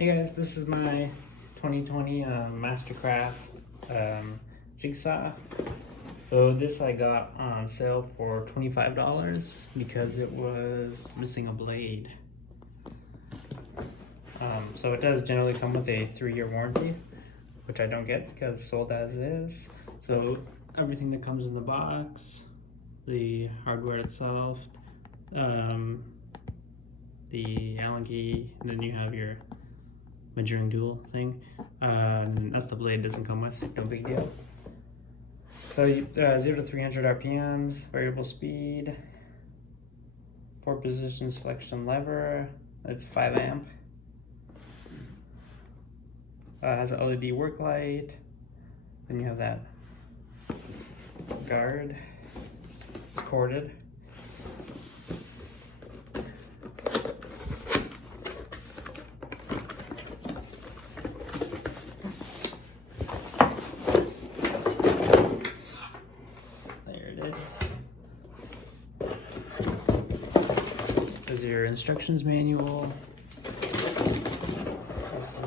Hey guys, this is my 2020 Mastercraft Jigsaw. So this I got on sale for $25 because it was missing a blade. So it does generally come with a 3-year warranty, which I don't get because it's sold as is. So everything that comes in the box, the hardware itself, the Allen key, and then you have your measuring tool thing. That's the blade doesn't come with, no big deal. So 0 to 300 RPMs, variable speed, 4-position selection lever, it's 5 amp. Has an LED work light. Then you have that guard. It's corded. There it is. There's your instructions manual.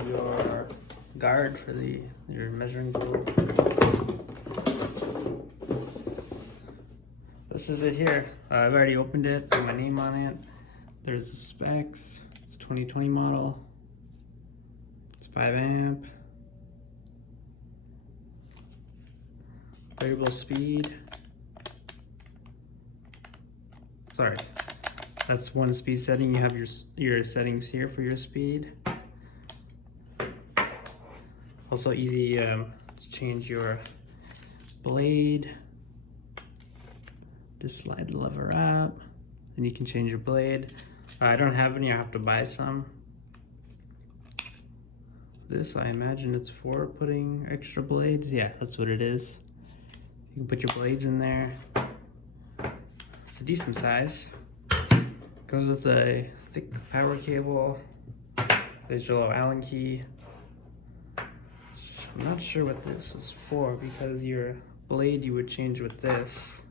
Your guard for your measuring tool. This is it here. I've already opened it, put my name on it. There's the specs. It's 2020 model. It's 5 amp. Variable speed. Sorry, that's one speed setting. You have your settings here for your speed. Also easy to change your blade. Just slide the lever out, and you can change your blade. I don't have any, I have to buy some. This, I imagine it's for putting extra blades. Yeah, that's what it is. You can put your blades in there. It's a decent size. Goes with a thick power cable. There's your little Allen key. I'm not sure what this is for because your blade you would change with this.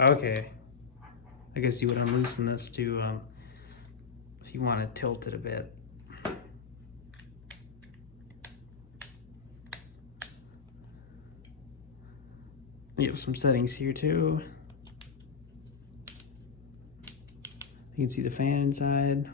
Okay, I guess you would unloosen this to if you want to tilt it a bit. You have some settings here too. You can see the fan inside.